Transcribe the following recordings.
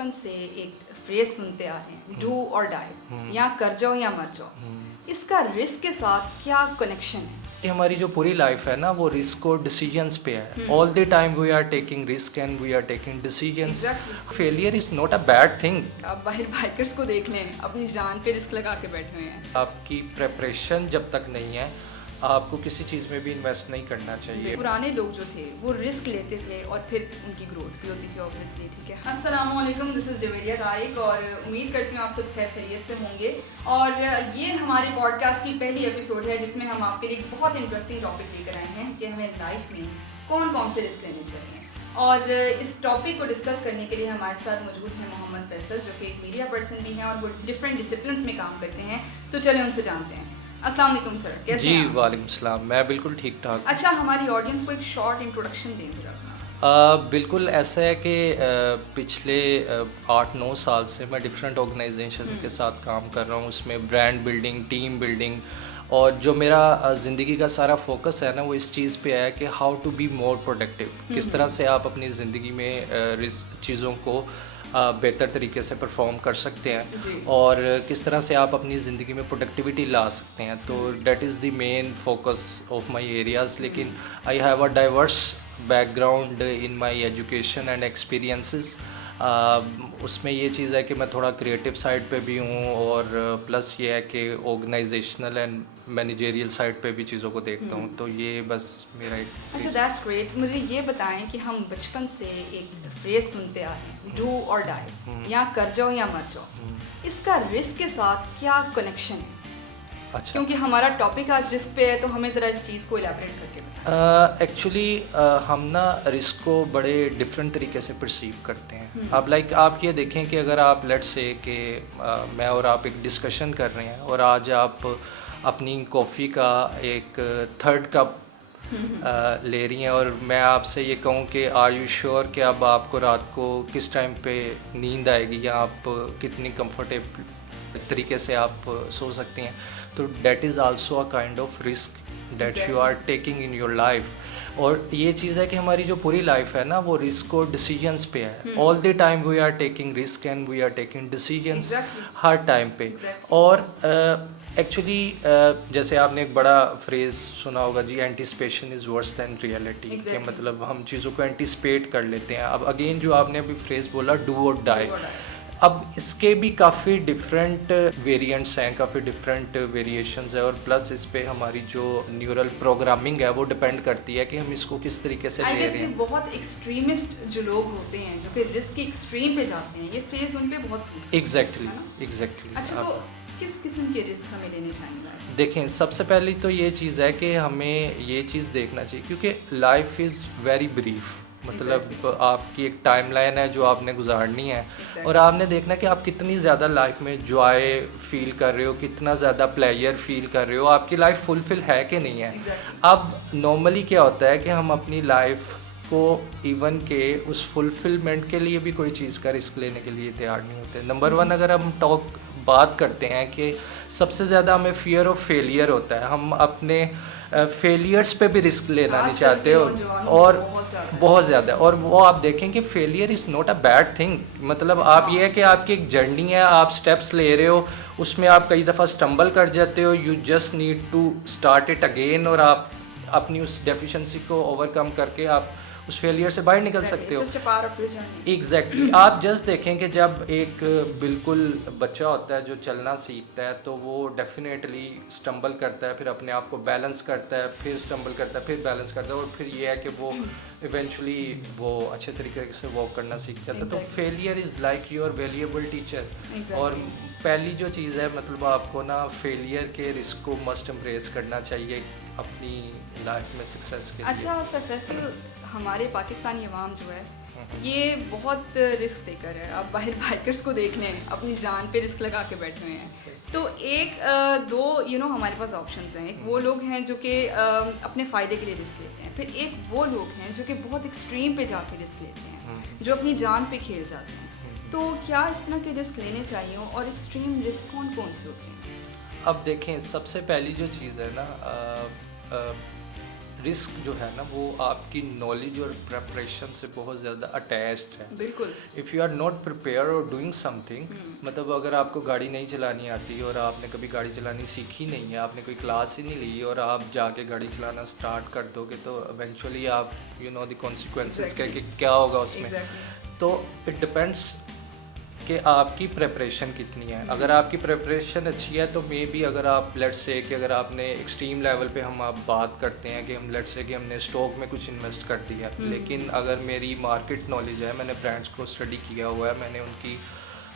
बचपन से एक फ्रेज सुनते आ रहे हैं, डू और डाई, या कर जाओ या मर जाओ। इसका रिस्क के साथ क्या कनेक्शन है? कि हमारी जो पूरी लाइफ है ना वो रिस्क और डिसीजंस पे है। All the time we are taking risk and we are taking decisions. Failure is not a bad thing. आप बाहर बाइकर्स को देख लें, अपनी जान पे रिस्क लगा के बैठे हुए हैं। आपकी प्रेपरेशन जब तक नहीं है आपको किसी चीज़ में भी इन्वेस्ट नहीं करना चाहिए। पुराने लोग जो थे वो रिस्क लेते थे और फिर उनकी ग्रोथ भी होती थी ऑब्वियसली। ठीक है, अस्सलाम वालेकुम, दिस इज़ जवेरिया तारिक और उम्मीद करती हूँ आप सब खैर खैरियत से होंगे। और ये हमारे पॉडकास्ट की पहली एपिसोड है जिसमें हम आपके लिए एक बहुत इंटरेस्टिंग टॉपिक लेकर आए हैं कि हमें लाइफ में कौन कौन से रिस्क लेने चाहिए। और इस टॉपिक को डिस्कस करने के लिए हमारे साथ मौजूद हैं मोहम्मद फैसल, जो कि एक मीडिया पर्सन भी हैं और वो डिफरेंट डिसिप्लिन्स में काम करते हैं। तो चलें उनसे जानते हैं। अस्सलाम वालेकुम सर, कैसे हैं? जी वालेकुम सलाम, मैं बिल्कुल ठीक ठाक। अच्छा, हमारी ऑडियंस को एक शॉर्ट इंट्रोडक्शन दें जरा। बिल्कुल ऐसा है कि पिछले 8-9 साल से मैं डिफरेंट ऑर्गेनाइजेशन के साथ काम कर रहा हूँ। उसमें ब्रांड बिल्डिंग, टीम बिल्डिंग, और जो मेरा ज़िंदगी का सारा फोकस है ना वो इस चीज़ पे है कि how to be more productive. किस तरह से आप अपनी ज़िंदगी में चीज़ों को बेहतर तरीके से परफॉर्म कर सकते हैं और किस तरह से आप अपनी ज़िंदगी में प्रोडक्टिविटी ला सकते हैं। तो date is the main focus of my areas. लेकिन I have a diverse background in my education and experiences. उसमें ये चीज़ है कि मैं थोड़ा क्रिएटिव साइड पे भी हूँ और प्लस ये है कि ऑर्गेनाइजेशनल एंड मैनेजरियल साइड पे भी चीज़ों को देखता हूँ। तो ये बस मेरा एक अच्छा, दैट्स ग्रेट। मुझे ये बताएं कि हम बचपन से एक फ्रेज सुनते आ रहे हैं, डू और डाई, या कर जाओ या मर जाओ। इसका रिस्क के साथ क्या कनेक्शन है? अच्छा, क्योंकि हमारा टॉपिक आज रिस्क पे है, तो हमें ज़रा इस चीज़ को इलैबोरेट करके बताएं। एक्चुअली हम ना रिस्क को बड़े डिफरेंट तरीके से परसीव करते हैं। अब लाइक आप ये देखें कि अगर आप लेट्स से कि मैं और आप एक डिस्कशन कर रहे हैं और आज आप अपनी कॉफ़ी का एक थर्ड कप ले रही हैं और मैं आपसे ये कहूँ कि आर यू श्योर कि अब आपको रात को किस टाइम पे नींद आएगी या आप कितनी कंफर्टेबल तरीके से आप सो सकती हैं। तो date is also a kind of risk that you are taking in your life. और ये चीज़ है कि हमारी जो पूरी लाइफ है ना वो रिस्क और डिसीजंस पे है। All the time we are taking risk and we are taking decisions हर टाइम पे। और एक्चुअली जैसे आपने एक बड़ा फ्रेज सुना होगा जी, anticipation is worse than reality. के मतलब हम चीज़ों को एंटिसिपेट कर लेते हैं। अब अगेन जो आपने अभी फ्रेज बोला डू और डाई, अब इसके भी काफ़ी डिफरेंट वेरिएंट्स हैं, काफ़ी डिफरेंट वेरिएशंस है और प्लस इस पे हमारी जो न्यूरल प्रोग्रामिंग है वो डिपेंड करती है कि हम इसको किस तरीके से ले रहे हैं। बहुत एक्सट्रीमिस्ट जो लोग होते हैं जो कि रिस्क के एक्सट्रीम पे जाते हैं, ये फेज उन पे बहुत सूट। एग्जैक्टली। अच्छा, तो किस किस्म के रिस्क हमें लेने चाहिए? देखें, सबसे पहले तो ये चीज़ है कि हमें ये चीज़ देखना चाहिए क्योंकि लाइफ इज़ वेरी ब्रीफ। मतलब आपकी एक टाइमलाइन है जो आपने गुजारनी है और आपने देखना कि आप कितनी ज़्यादा लाइफ में जॉय फील कर रहे हो, कितना ज़्यादा प्लेजर फील कर रहे हो, आपकी लाइफ फुलफिल है कि नहीं है। अब नॉर्मली क्या होता है कि हम अपनी लाइफ को इवन के उस फुलफिलमेंट के लिए भी कोई चीज़ का रिस्क लेने के लिए तैयार नहीं होते। नंबर वन, अगर हम बात करते हैं कि सबसे ज़्यादा हमें फियर ऑफ फेलियर होता है, हम अपने फेलियर्स पे भी रिस्क लेना नहीं चाहते और बहुत ज़्यादा। और वो आप देखें कि failure is not a bad thing. मतलब आप ये है कि आपकी एक जर्नी है, आप स्टेप्स ले रहे हो, उसमें आप कई दफ़ा स्टम्बल कर जाते हो, you just need to start it again और आप अपनी उस डेफिशिएंसी को ओवरकम करके आप उस फेलियर से बाहर निकल सकते हो। एग्जैक्टली। आप जस्ट देखें कि जब एक बिल्कुल बच्चा होता है जो चलना सीखता है तो वो डेफिनेटली स्टम्बल करता है, फिर अपने आप को बैलेंस करता है, फिर स्टम्बल करता है, फिर बैलेंस करता है और फिर ये है कि वो इवेंचुअली वो अच्छे तरीके से वॉक करना सीख जाता है। तो failure is like your valuable teacher. और पहली जो चीज़ है मतलब आपको ना फेलियर के रिस्क को मस्ट एम्ब्रेस करना चाहिए अपनी लाइफ में सक्सेस के लिए। अच्छा सर फैसल, हमारे पाकिस्तानी अवाम जो है ये बहुत रिस्क टेकर है। आप बाहर बाइकर्स को देख लें, अपनी जान पे रिस्क लगा के बैठे हुए हैं। तो एक दो हमारे पास ऑप्शंस हैं। एक वो लोग हैं जो कि अपने फ़ायदे के लिए रिस्क लेते हैं, फिर एक वो लोग हैं जो कि बहुत एक्सट्रीम पे जाके रिस्क लेते हैं, जो अपनी जान पे खेल जाते हैं। तो क्या इस तरह के रिस्क लेने चाहिए और एक्सट्रीम रिस्क कौन कौन से होते हैं? अब देखें, सबसे पहली जो चीज़ है ना, रिस्क जो है ना वो आपकी नॉलेज और प्रेपरेशन से बहुत ज़्यादा अटैच्ड है। बिल्कुल। If you are not prepare और डूइंग समथिंग, मतलब अगर आपको गाड़ी नहीं चलानी आती और आपने कभी गाड़ी चलानी सीखी नहीं है, आपने कोई क्लास ही नहीं ली और आप जाके गाड़ी चलाना स्टार्ट कर दोगे तो इवेंचुअली आप यू नो द कॉन्सिक्वेंसेस कि क्या होगा उसमें। तो इट डिपेंड्स कि आपकी प्रेपरेशन कितनी है। अगर आपकी प्रेपरेशन अच्छी है तो मे बी अगर आप लेट्स से कि अगर आपने एक्सट्रीम लेवल पे हम आप बात करते हैं कि हम लेट्स से कि हमने स्टॉक में कुछ इन्वेस्ट कर दिया, लेकिन अगर मेरी मार्केट नॉलेज है, मैंने ब्रांड्स को स्टडी किया हुआ है, मैंने उनकी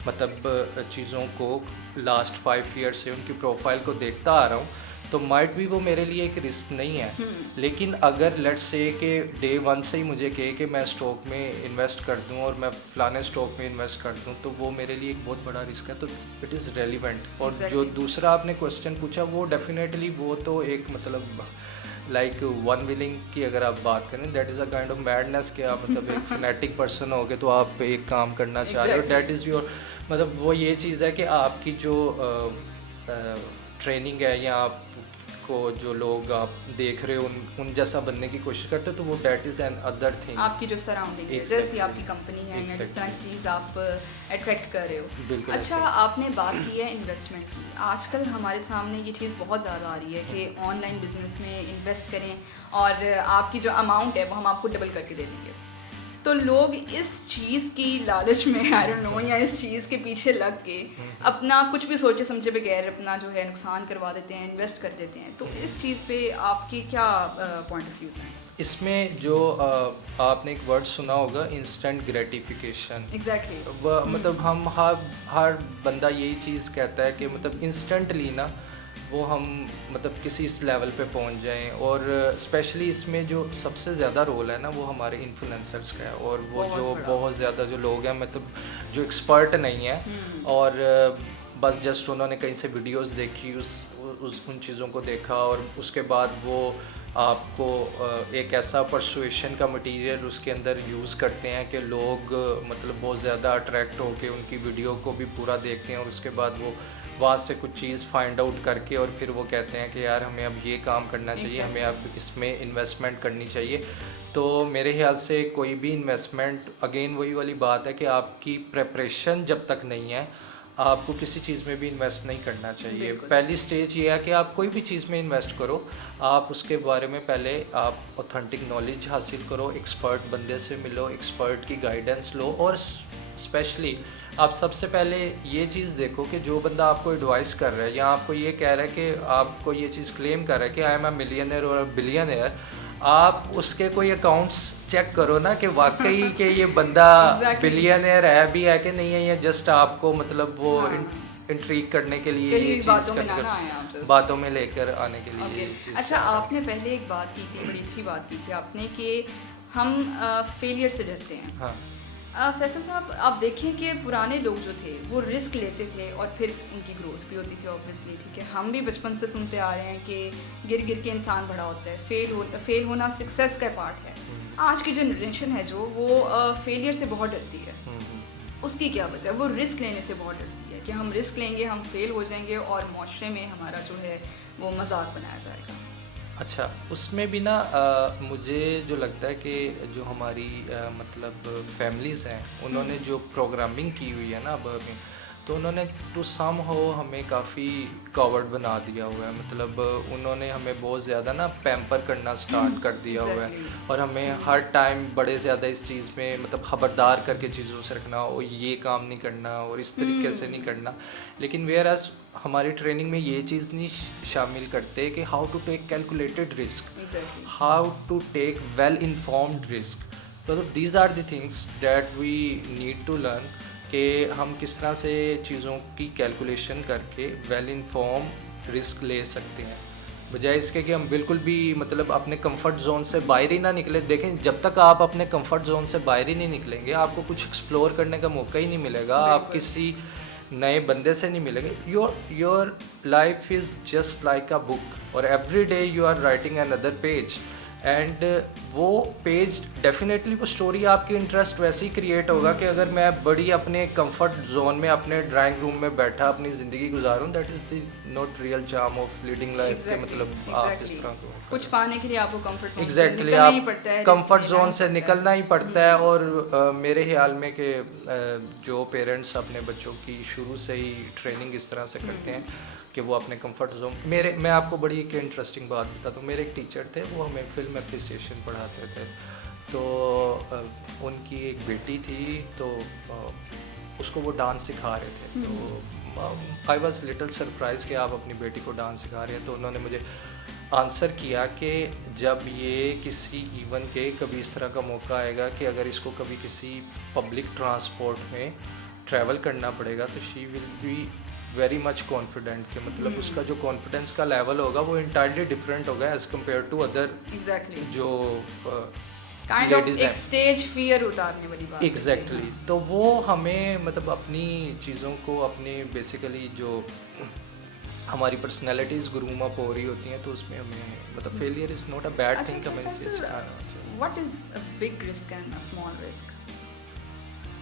मतलब चीज़ों को लास्ट 5 ईयर से उनकी प्रोफाइल को देखता आ रहा हूँ, तो माइट भी वो मेरे लिए एक रिस्क नहीं है। लेकिन अगर लेट्स से कि डे 1 से ही मुझे कहे कि मैं स्टॉक में इन्वेस्ट कर दूं और मैं फलाने स्टॉक में इन्वेस्ट कर दूं, तो वो मेरे लिए एक बहुत बड़ा रिस्क है। तो इट इज़ रेलिवेंट। और जो दूसरा आपने क्वेश्चन पूछा वो डेफिनेटली वो तो एक मतलब लाइक वन विलिंग की अगर आप बात करें, that is a kind of madness कि आप मतलब एक फनेटिक पर्सन हो के तो आप एक काम करना चाह रहे हो, दैट इज़ योर मतलब वो ये चीज़ है कि आपकी जो ट्रेनिंग है या आपको जो लोग आप देख रहे हो उन जैसा बनने की कोशिश करते हो, तो वो that is an other thing. आपकी जो सराउंडिंग है, जैसी आपकी कंपनी है या जिस तरह की चीज़ आप अट्रैक्ट कर रहे हो। बिल्कुल। अच्छा, आपने बात की है इन्वेस्टमेंट की। आजकल हमारे सामने ये चीज़ बहुत ज़्यादा आ रही है कि ऑनलाइन बिजनेस में इन्वेस्ट करें और आपकी जो अमाउंट है वो हम आपको डबल करके दे देंगे। तो लोग इस चीज़ की लालच में आई डोंट नो या इस चीज़ के पीछे लग के अपना कुछ भी सोचे समझे बगैर अपना जो है नुकसान करवा देते हैं, इन्वेस्ट कर देते हैं। तो इस चीज़ पे आपकी क्या पॉइंट ऑफ व्यूज़ हैं? इसमें जो आपने एक वर्ड सुना होगा इंस्टेंट ग्रेटिफिकेशन। एग्जैक्टली। मतलब हम हर बंदा यही चीज़ कहता है कि मतलब इंस्टेंटली ना वो हम मतलब किसी इस लेवल पे पहुंच जाएं। और स्पेशली इसमें जो सबसे ज़्यादा रोल है ना वो हमारे इन्फ्लुएंसर्स का है। और वो जो बहुत ज़्यादा जो लोग हैं मतलब जो एक्सपर्ट नहीं है और बस जस्ट उन्होंने कहीं से वीडियोस देखी, उन चीज़ों को देखा और उसके बाद वो आपको एक ऐसा परसुएशन का मटेरियल उसके अंदर यूज़ करते हैं कि लोग मतलब बहुत ज़्यादा अट्रैक्ट होकर उनकी वीडियो को भी पूरा देखते हैं और उसके बाद वो वहाँ से कुछ चीज़ फाइंड आउट करके और फिर वो कहते हैं कि यार हमें अब ये काम करना चाहिए, हमें अब इसमें इन्वेस्टमेंट करनी चाहिए। तो मेरे ख्याल से कोई भी इन्वेस्टमेंट अगेन वही वाली बात है कि आपकी प्रेपरेशन जब तक नहीं है आपको किसी चीज़ में भी इन्वेस्ट नहीं करना चाहिए। पहली स्टेज ये है कि आप कोई भी चीज़ में इन्वेस्ट करो, आप उसके बारे में पहले आप ऑथेंटिक नॉलेज हासिल करो, एक्सपर्ट बंदे से मिलो, एक्सपर्ट की गाइडेंस लो। और स्पेशली आप सबसे पहले ये चीज़ देखो कि जो बंदा आपको एडवाइस कर रहा है या आपको ये कह रहा है कि आपको ये चीज़ क्लेम कर रहा है कि आई एम अ मिलियनर और बिलियनर, आप उसके कोई अकाउंट्स चेक करो ना कि वाकई कि ये बंदा बिलियनर है भी है कि नहीं है, या जस्ट आपको मतलब वो इंट्रीग करने के लिए ये चीज़ बातों में लेकर आने के लिए। अच्छा, आपने पहले एक बात की थी, बड़ी अच्छी बात की थी आपने कि हम फेलियर से डरते हैं। हाँ फैसल साहब, आप देखें कि पुराने लोग जो थे वो रिस्क लेते थे और फिर उनकी ग्रोथ भी होती थी ऑब्वियसली। ठीक है, हम भी बचपन से सुनते आ रहे हैं कि गिर गिर के इंसान बड़ा होता है, फेल होना सक्सेस का पार्ट है। आज की जनरेशन है जो वो फेलियर से बहुत डरती है। उसकी क्या वजह है? वो रिस्क लेने से बहुत डरती है कि हम रिस्क लेंगे, हम फेल हो जाएंगे और माशरे में हमारा जो है वो मजाक बनाया जाएगा। अच्छा, उसमें भी ना मुझे जो लगता है कि जो हमारी मतलब फैमिलीज़ हैं उन्होंने जो प्रोग्रामिंग की हुई है ना अब हमें, तो उन्होंने टू सम हो हमें काफ़ी कवर्ड बना दिया हुआ है। मतलब उन्होंने हमें बहुत ज़्यादा ना पैम्पर करना स्टार्ट कर दिया हुआ है और हमें हर टाइम बड़े ज़्यादा इस चीज़ में मतलब ख़बरदार करके चीज़ों से रखना, और ये काम नहीं करना और इस तरीके से नहीं करना। लेकिन वेयर एज हमारी ट्रेनिंग में ये चीज़ नहीं शामिल करते कि how to take calculated risk, how to take well informed risk. तो these are the things that we need to learn कि हम किस तरह से चीज़ों की कैलकुलेशन करके वेल इन्फॉर्म रिस्क ले सकते हैं, बजाय इसके कि हम बिल्कुल भी मतलब अपने कंफर्ट जोन से बाहर ही ना निकले। देखें, जब तक आप अपने कंफर्ट जोन से बाहर ही नहीं निकलेंगे आपको कुछ एक्सप्लोर करने का मौका ही नहीं मिलेगा, आप किसी नए बंदे से नहीं मिलेंगे। Your life is just like a book और every day you are writing another page and वो पेज डेफिनेटली वो स्टोरी आपकी इंटरेस्ट वैसे ही क्रिएट होगा कि अगर मैं बड़ी अपने कंफर्ट जोन में अपने ड्राइंग रूम में बैठा अपनी ज़िंदगी गुजारूं, that is the not real charm of leading life के मतलब आप इस तरह को कुछ पाने के लिए आपको कंफर्ट जोन एग्जैक्टली आप कंफर्ट जोन से निकलना ही पड़ता है। और मेरे ख्याल में कि जो पेरेंट्स अपने बच्चों की शुरू से ही ट्रेनिंग इस तरह से करते हैं कि वो अपने कंफर्ट जोन मैं आपको बड़ी एक इंटरेस्टिंग बात बताता हूँ। मेरे एक टीचर थे, वो हमें फिल्म एप्रिसिएशन पढ़ाते थे। तो उनकी एक बेटी थी, तो उसको वो डांस सिखा रहे थे। तो आई वॉज लिटिल सरप्राइज कि आप अपनी बेटी को डांस सिखा रहे हैं। तो उन्होंने मुझे आंसर किया कि जब ये किसी इवन के कभी इस तरह का मौका आएगा कि अगर इसको कभी किसी पब्लिक ट्रांसपोर्ट में ट्रैवल करना पड़ेगा तो she will be very much confident कि मतलब उसका जो कॉन्फिडेंस का लेवल होगा वो इंटायरली डिफरेंट होगा एज कम्पेयर टू अदर जो काइंड ऑफ एक स्टेज फियर उतारने वाली बात। एग्जैक्टली। तो वो हमें मतलब अपनी चीज़ों को अपने बेसिकली जो हमारी पर्सनैलिटीज़ ग्रूम अप हो रही होती हैं तो उसमें हमें मतलब failure is not a bad thing हमें फेस करना चाहिए। What is a big risk and a small risk?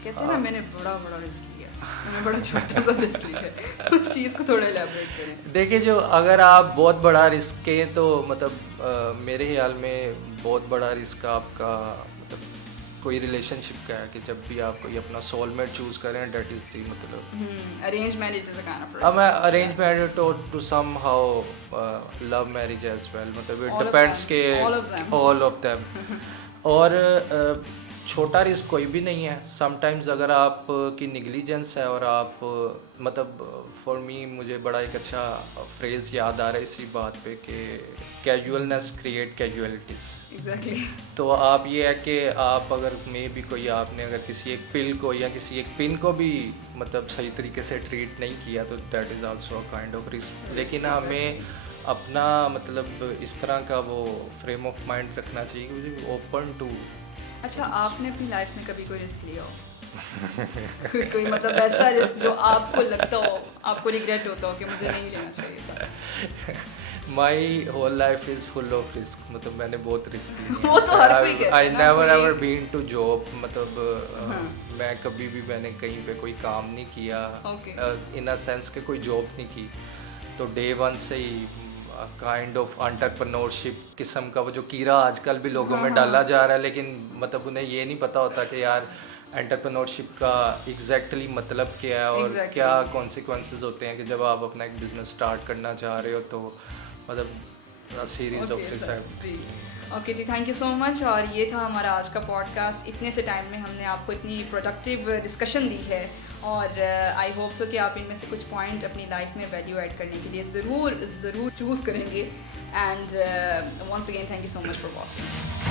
कहते हैं ना मैंने बड़ा रिस्क लिया, मैंने बड़ा छोटा सा रिस्क लिया, उस चीज़ को थोड़ा एलैबोरेट करें। देखिए, जो अगर आप बहुत बड़ा रिस्क हैं तो मतलब मेरे ख्याल में बहुत बड़ा रिस्क आपका मतलब कोई रिलेशनशिप का है कि जब भी आप कोई अपना सोलमेट चूज करें, डेट इज दी मतलब arrange marriage is a kind of risk. अब मैं arrange marriage to somehow love marriage as well, मतलब इट डिपेंड्स के ऑल ऑफ देम। और छोटा रिस्क कोई भी नहीं है। समटाइम्स अगर आप की निगलिजेंस है और आप मतलब फॉर मी मुझे बड़ा एक अच्छा फ्रेज़ याद आ रहा है इसी बात पे कि कैजुअलनेस क्रिएट कैजुअलिटीज़। एग्जैक्टली। तो आप ये है कि आप अगर मे भी कोई आपने अगर किसी एक पिल को या किसी एक पिन को भी मतलब सही तरीके से ट्रीट नहीं किया तो that is also a kind of risk. लेकिन हमें अपना मतलब इस तरह का वो फ्रेम ऑफ माइंड रखना चाहिए कि ओपन टू। अच्छा, आपने अपनी लाइफ में कभी कोई रिस्क लिया हो? कोई मतलब ऐसा रिस्क जो आपको लगता हो, आपको रिग्रेट होता हो कि मुझे नहीं लेना चाहिए था? My whole life is full of risk, मतलब मैंने बहुत रिस्क लिया। वो तो हर कोई कहता है। I never ever been to job, मतलब मैं कभी भी मैंने कहीं पे कोई काम नहीं किया इन अ सेंस के कोई जॉब नहीं की। तो डे वन से ही काइंड ऑफ एंटरप्रेन्योरशिप किस्म का वो जो कीड़ा आजकल भी लोगों में डाला जा रहा है, लेकिन मतलब उन्हें ये नहीं पता होता कि यार एंटरप्रेन्योरशिप का एग्जैक्टली मतलब क्या है और क्या कॉन्सिक्वेंसेस होते हैं कि जब आप अपना एक बिजनेस स्टार्ट करना चाह रहे हो। तो मतलब series of research. Okay ji, thank you so much. और ये था हमारा आज का पॉडकास्ट। इतने से टाइम में हमने आपको इतनी प्रोडक्टिव डिस्कशन दी है और आई होप सो कि आप इनमें से कुछ पॉइंट अपनी लाइफ में वैल्यू ऐड करने के लिए ज़रूर चूज़ करेंगे। And once again thank you so much for watching.